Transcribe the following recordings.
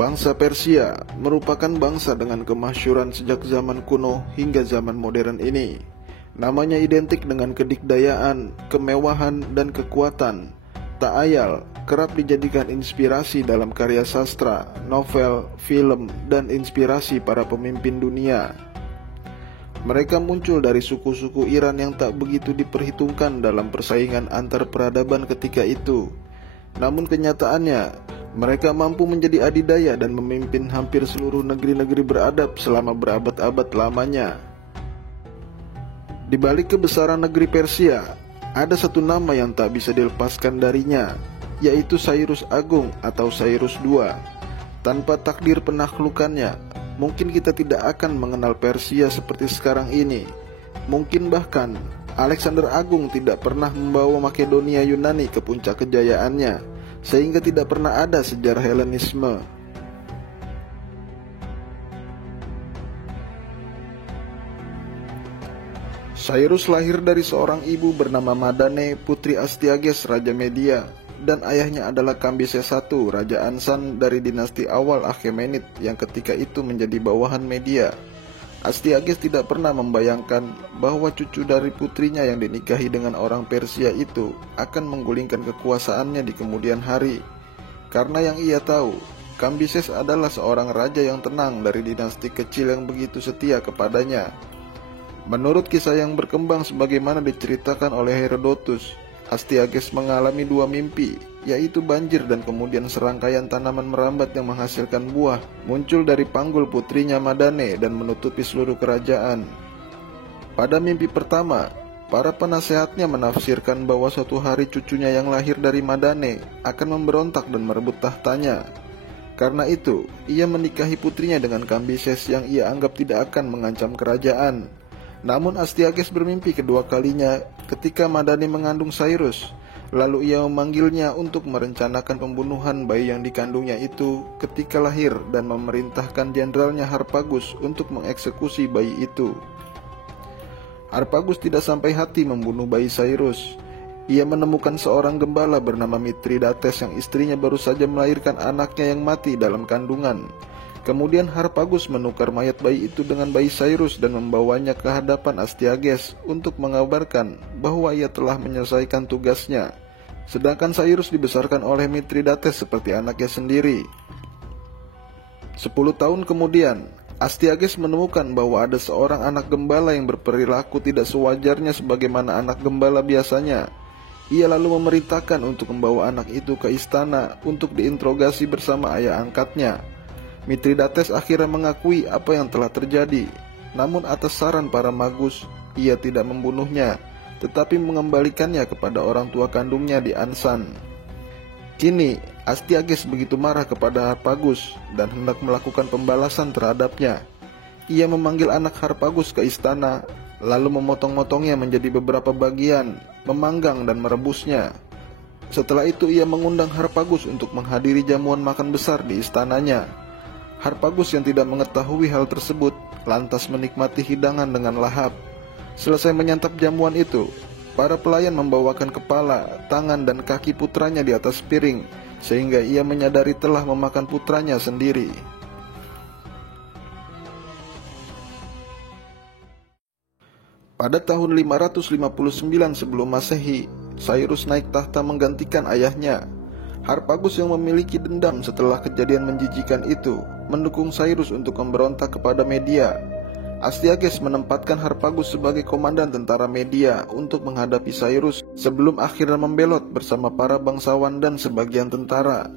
Bangsa Persia merupakan bangsa dengan kemasyhuran sejak zaman kuno hingga zaman modern ini. Namanya identik dengan kedikdayaan, kemewahan, dan kekuatan. Tak ayal, kerap dijadikan inspirasi dalam karya sastra, novel, film, dan inspirasi para pemimpin dunia. Mereka muncul dari suku-suku Iran yang tak begitu diperhitungkan dalam persaingan antar peradaban ketika itu. Namun kenyataannya, mereka mampu menjadi adidaya dan memimpin hampir seluruh negeri-negeri beradab selama berabad-abad lamanya. Di balik kebesaran negeri Persia, ada satu nama yang tak bisa dilepaskan darinya, yaitu Cyrus Agung atau Cyrus II. Tanpa takdir penaklukannya, mungkin kita tidak akan mengenal Persia seperti sekarang ini. Mungkin bahkan Alexander Agung tidak pernah membawa Makedonia Yunani ke puncak kejayaannya, sehingga tidak pernah ada sejarah Helenisme. Cyrus lahir dari seorang ibu bernama Madane, putri Astyages, Raja Media, dan ayahnya adalah Kambises I, Raja Ansan dari dinasti awal Achaemenid yang ketika itu menjadi bawahan Media. Astyages tidak pernah membayangkan bahwa cucu dari putrinya yang dinikahi dengan orang Persia itu akan menggulingkan kekuasaannya di kemudian hari. Karena yang ia tahu, Kambises adalah seorang raja yang tenang dari dinasti kecil yang begitu setia kepadanya. Menurut kisah yang berkembang sebagaimana diceritakan oleh Herodotus, Astyages mengalami dua mimpi, yaitu banjir dan kemudian serangkaian tanaman merambat yang menghasilkan buah muncul dari panggul putrinya Madane dan menutupi seluruh kerajaan. Pada mimpi pertama, para penasehatnya menafsirkan bahwa suatu hari cucunya yang lahir dari Madane akan memberontak dan merebut tahtanya. Karena itu, ia menikahi putrinya dengan Kambises yang ia anggap tidak akan mengancam kerajaan. Namun Astyages bermimpi kedua kalinya ketika Madane mengandung Cyrus. Lalu ia memanggilnya untuk merencanakan pembunuhan bayi yang dikandungnya itu ketika lahir dan memerintahkan jenderalnya Harpagus untuk mengeksekusi bayi itu. Harpagus tidak sampai hati membunuh bayi Cyrus. Ia menemukan seorang gembala bernama Mithridates yang istrinya baru saja melahirkan anaknya yang mati dalam kandungan. Kemudian Harpagus menukar mayat bayi itu dengan bayi Cyrus dan membawanya ke hadapan Astyages untuk mengabarkan bahwa ia telah menyelesaikan tugasnya. Sedangkan Cyrus dibesarkan oleh Mithridates seperti anaknya sendiri. 10 tahun kemudian, Astyages menemukan bahwa ada seorang anak gembala yang berperilaku tidak sewajarnya sebagaimana anak gembala biasanya. Ia lalu memerintahkan untuk membawa anak itu ke istana untuk diinterogasi bersama ayah angkatnya. Mithridates akhirnya mengakui apa yang telah terjadi. Namun atas saran para magus, ia tidak membunuhnya, tetapi mengembalikannya kepada orang tua kandungnya di Ansan. Kini, Astyages begitu marah kepada Harpagus dan hendak melakukan pembalasan terhadapnya. Ia memanggil anak Harpagus ke istana, lalu memotong-motongnya menjadi beberapa bagian, memanggang dan merebusnya. Setelah itu ia mengundang Harpagus untuk menghadiri jamuan makan besar di istananya. Harpagus yang tidak mengetahui hal tersebut lantas menikmati hidangan dengan lahap. Selesai menyantap jamuan itu, para pelayan membawakan kepala, tangan dan kaki putranya di atas piring, sehingga ia menyadari telah memakan putranya sendiri. Pada tahun 559 sebelum Masehi, Cyrus naik tahta menggantikan ayahnya. Harpagus yang memiliki dendam setelah kejadian menjijikan itu mendukung Cyrus untuk memberontak kepada Media. Astyages menempatkan Harpagus sebagai komandan tentara Media untuk menghadapi Cyrus sebelum akhirnya membelot bersama para bangsawan dan sebagian tentara.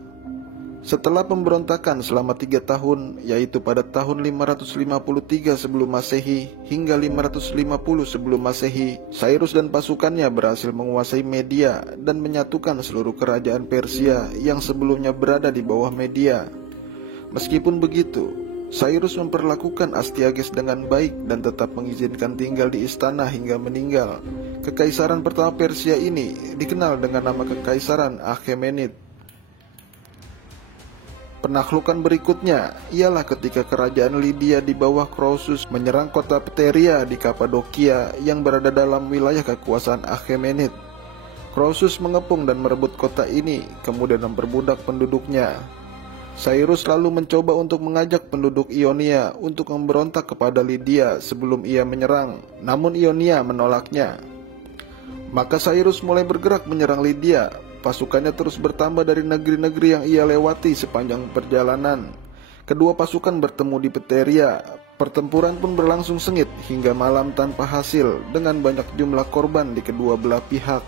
Setelah pemberontakan selama 3 tahun, yaitu pada tahun 553 sebelum Masehi hingga 550 sebelum Masehi, Cyrus dan pasukannya berhasil menguasai Media dan menyatukan seluruh kerajaan Persia yang sebelumnya berada di bawah Media. Meskipun begitu, Cyrus memperlakukan Astyages dengan baik dan tetap mengizinkan tinggal di istana hingga meninggal. Kekaisaran pertama Persia ini dikenal dengan nama Kekaisaran Achaemenid. Penaklukan berikutnya ialah ketika kerajaan Lydia di bawah Croesus menyerang kota Pteria di Kapadokia yang berada dalam wilayah kekuasaan Achaemenid. Croesus mengepung dan merebut kota ini, kemudian memperbudak penduduknya. Cyrus lalu mencoba untuk mengajak penduduk Ionia untuk memberontak kepada Lydia sebelum ia menyerang, namun Ionia menolaknya. Maka Cyrus mulai bergerak menyerang Lydia. Pasukannya terus bertambah dari negeri-negeri yang ia lewati sepanjang perjalanan. Kedua pasukan bertemu di Pteria. Pertempuran pun berlangsung sengit hingga malam tanpa hasil dengan banyak jumlah korban di kedua belah pihak.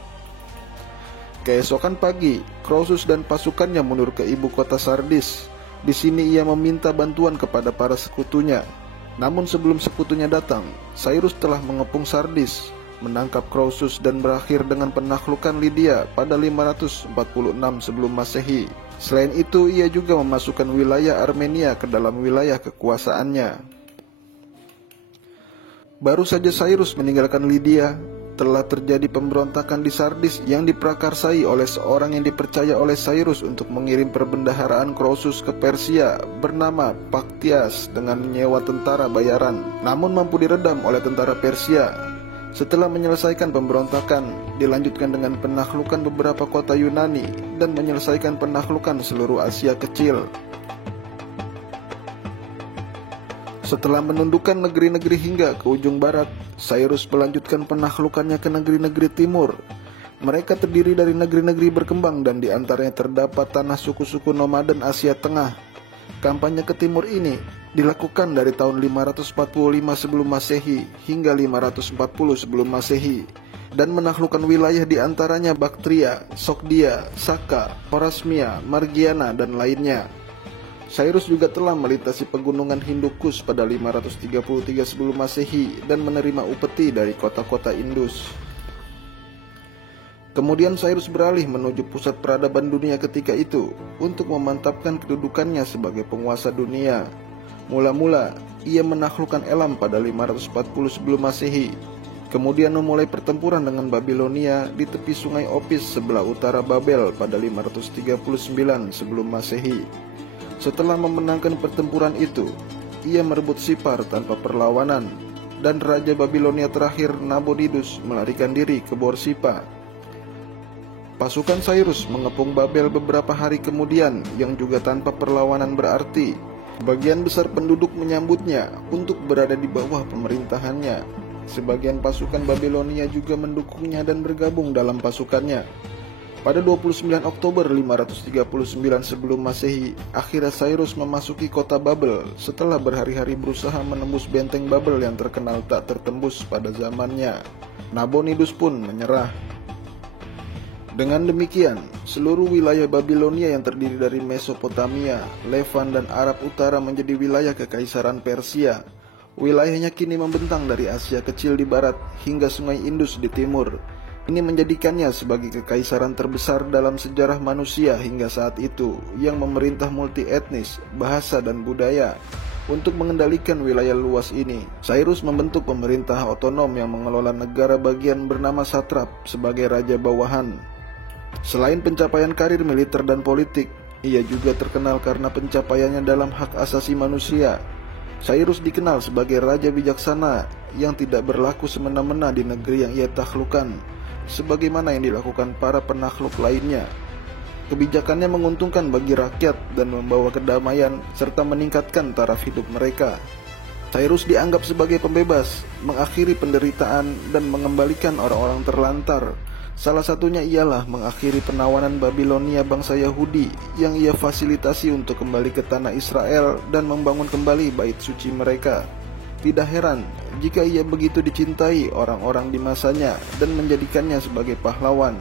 Keesokan pagi, Croesus dan pasukannya mundur ke ibu kota Sardis. Di sini ia meminta bantuan kepada para sekutunya. Namun sebelum sekutunya datang, Cyrus telah mengepung Sardis, menangkap Croesus dan berakhir dengan penaklukan Lydia pada 546 sebelum Masehi. Selain itu, ia juga memasukkan wilayah Armenia ke dalam wilayah kekuasaannya. Baru saja Cyrus meninggalkan Lydia, telah terjadi pemberontakan di Sardis yang diprakarsai oleh seorang yang dipercaya oleh Cyrus untuk mengirim perbendaharaan Croesus ke Persia bernama Paktias dengan menyewa tentara bayaran, namun mampu diredam oleh tentara Persia. Setelah menyelesaikan pemberontakan, dilanjutkan dengan penaklukan beberapa kota Yunani dan menyelesaikan penaklukan seluruh Asia Kecil. Setelah menundukkan negeri-negeri hingga ke ujung barat, Cyrus melanjutkan penaklukannya ke negeri-negeri timur. Mereka terdiri dari negeri-negeri berkembang dan di antaranya terdapat tanah suku-suku nomaden Asia Tengah. Kampanye ke timur ini dilakukan dari tahun 545 sebelum Masehi hingga 540 sebelum Masehi dan menaklukkan wilayah di antaranya Baktria, Sogdia, Saka, Parasmia, Margiana dan lainnya. Cyrus juga telah melintasi pegunungan Hindukus pada 533 sebelum Masehi dan menerima upeti dari kota-kota Indus. Kemudian Cyrus beralih menuju pusat peradaban dunia ketika itu untuk memantapkan kedudukannya sebagai penguasa dunia. Mula-mula ia menaklukkan Elam pada 540 sebelum Masehi. Kemudian memulai pertempuran dengan Babilonia di tepi sungai Opis sebelah utara Babel pada 539 sebelum Masehi. Setelah memenangkan pertempuran itu, ia merebut Sipar tanpa perlawanan, dan Raja Babilonia terakhir Nabonidus melarikan diri ke Borsipa. Pasukan Cyrus mengepung Babel beberapa hari kemudian yang juga tanpa perlawanan berarti. Sebagian besar penduduk menyambutnya untuk berada di bawah pemerintahannya. Sebagian pasukan Babilonia juga mendukungnya dan bergabung dalam pasukannya. Pada 29 Oktober 539 sebelum Masehi, akhirnya Cyrus memasuki kota Babel setelah berhari-hari berusaha menembus benteng Babel yang terkenal tak tertembus pada zamannya. Nabonidus pun menyerah. Dengan demikian, seluruh wilayah Babilonia yang terdiri dari Mesopotamia, Levan dan Arab Utara menjadi wilayah kekaisaran Persia. Wilayahnya kini membentang dari Asia Kecil di barat hingga Sungai Indus di timur. Ini menjadikannya sebagai kekaisaran terbesar dalam sejarah manusia hingga saat itu, yang memerintah multi etnis, bahasa dan budaya. Untuk mengendalikan wilayah luas ini, Cyrus membentuk pemerintah otonom yang mengelola negara bagian bernama satrap sebagai raja bawahan. Selain pencapaian karir militer dan politik, ia juga terkenal karena pencapaiannya dalam hak asasi manusia. Cyrus dikenal sebagai raja bijaksana yang tidak berlaku semena-mena di negeri yang ia taklukkan, sebagaimana yang dilakukan para penakluk lainnya. Kebijakannya menguntungkan bagi rakyat dan membawa kedamaian serta meningkatkan taraf hidup mereka. Cyrus dianggap sebagai pembebas, mengakhiri penderitaan dan mengembalikan orang-orang terlantar. Salah satunya ialah mengakhiri penawanan Babilonia bangsa Yahudi yang ia fasilitasi untuk kembali ke tanah Israel dan membangun kembali bait suci mereka. Tidak heran jika ia begitu dicintai orang-orang di masanya dan menjadikannya sebagai pahlawan.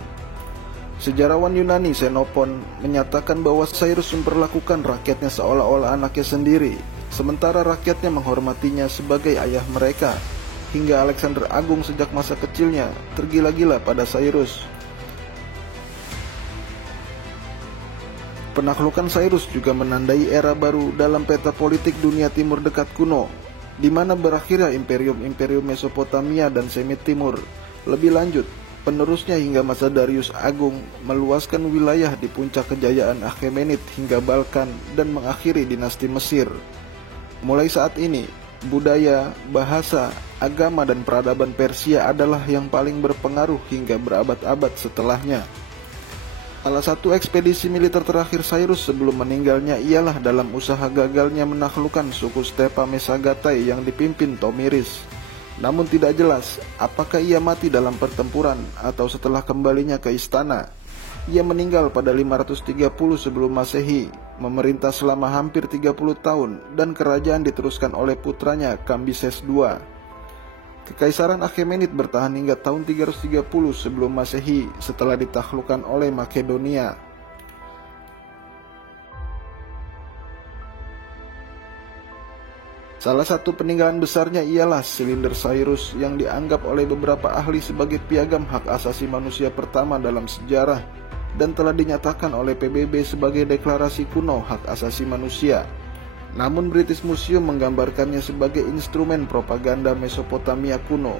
Sejarawan Yunani Xenophon menyatakan bahwa Cyrus memperlakukan rakyatnya seolah-olah anaknya sendiri, sementara rakyatnya menghormatinya sebagai ayah mereka. Hingga Alexander Agung sejak masa kecilnya tergila-gila pada Cyrus. Penaklukan Cyrus juga menandai era baru dalam peta politik dunia timur dekat kuno, di mana berakhirnya imperium-imperium Mesopotamia dan Semit Timur. Lebih lanjut, penerusnya hingga masa Darius Agung meluaskan wilayah di puncak kejayaan Achaemenid hingga Balkan dan mengakhiri dinasti Mesir. Mulai saat ini, budaya, bahasa, agama dan peradaban Persia adalah yang paling berpengaruh hingga berabad-abad setelahnya. Salah satu ekspedisi militer terakhir Cyrus sebelum meninggalnya ialah dalam usaha gagalnya menaklukkan suku Stepa Mesagatai yang dipimpin Tomiris. Namun tidak jelas apakah ia mati dalam pertempuran atau setelah kembalinya ke istana. Ia meninggal pada 530 sebelum Masehi, memerintah selama hampir 30 tahun dan kerajaan diteruskan oleh putranya Kambises II. Kekaisaran Achaemenid bertahan hingga tahun 330 sebelum Masehi setelah ditaklukkan oleh Makedonia. Salah satu peninggalan besarnya ialah silinder Cyrus yang dianggap oleh beberapa ahli sebagai piagam hak asasi manusia pertama dalam sejarah dan telah dinyatakan oleh PBB sebagai deklarasi kuno hak asasi manusia. Namun British Museum menggambarkannya sebagai instrumen propaganda Mesopotamia kuno.